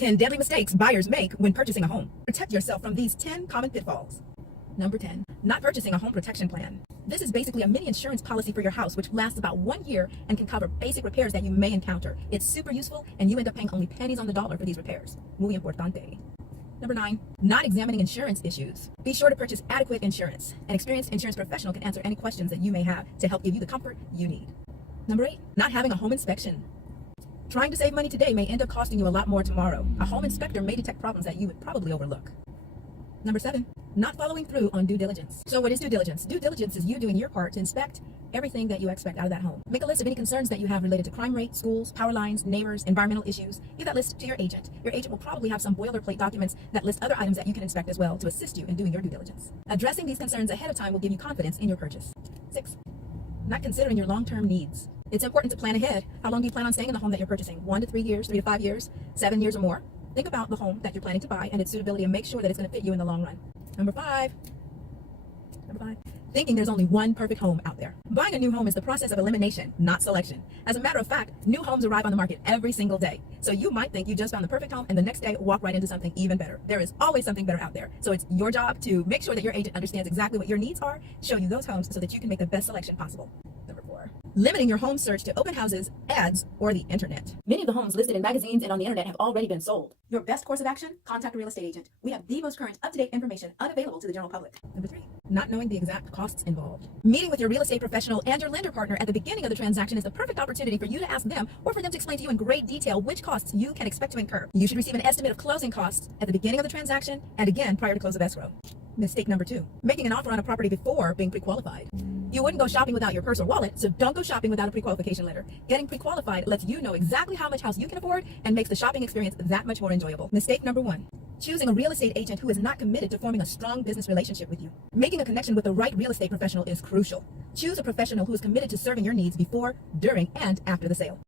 10 deadly mistakes buyers make when purchasing a home. Protect yourself from these 10 common pitfalls. Number 10, not purchasing a home protection plan. This is basically a mini insurance policy for your house, which lasts about 1 year and can cover basic repairs that you may encounter. It's super useful, and you end up paying only pennies on the dollar for these repairs. Muy importante. Number 9, not examining insurance issues. Be sure to purchase adequate insurance. An experienced insurance professional can answer any questions that you may have to help give you the comfort you need. Number 8, not having a home inspection. Trying to save money today may end up costing you a lot more tomorrow. A home inspector may detect problems that you would probably overlook. Number 7, not following through on due diligence. So what is due diligence? Due diligence is you doing your part to inspect everything that you expect out of that home. Make a list of any concerns that you have related to crime rate, schools, power lines, neighbors, environmental issues. Give that list to your agent. Your agent will probably have some boilerplate documents that list other items that you can inspect as well to assist you in doing your due diligence. Addressing these concerns ahead of time will give you confidence in your purchase. 6, not considering your long-term needs. It's important to plan ahead. How long do you plan on staying in the home that you're purchasing? 1 to 3 years, 3 to 5 years, 7 years or more? Think about the home that you're planning to buy and its suitability, and make sure that it's going to fit you in the long run. Number 5, thinking there's only one perfect home out there. Buying a new home is the process of elimination, not selection. As a matter of fact, new homes arrive on the market every single day. So you might think you just found the perfect home and the next day walk right into something even better. There is always something better out there. So it's your job to make sure that your agent understands exactly what your needs are, show you those homes so that you can make the best selection possible. Number 4, limiting your home search to open houses, ads, or the internet. Many of the homes listed in magazines and on the internet have already been sold. Your best course of action? Contact a real estate agent. We have the most current, up-to-date information unavailable to the general public. Number 3, not knowing the exact costs involved. Meeting with your real estate professional and your lender partner at the beginning of the transaction is the perfect opportunity for you to ask them, or for them to explain to you in great detail which costs you can expect to incur. You should receive an estimate of closing costs at the beginning of the transaction and again prior to close of escrow. Mistake number 2, making an offer on a property before being pre-qualified. You wouldn't go shopping without your purse or wallet, so don't go shopping without a pre-qualification letter. Getting pre-qualified lets you know exactly how much house you can afford and makes the shopping experience that much more enjoyable. Mistake number 1, choosing a real estate agent who is not committed to forming a strong business relationship with you. Making a connection with the right real estate professional is crucial. Choose a professional who is committed to serving your needs before, during, and after the sale.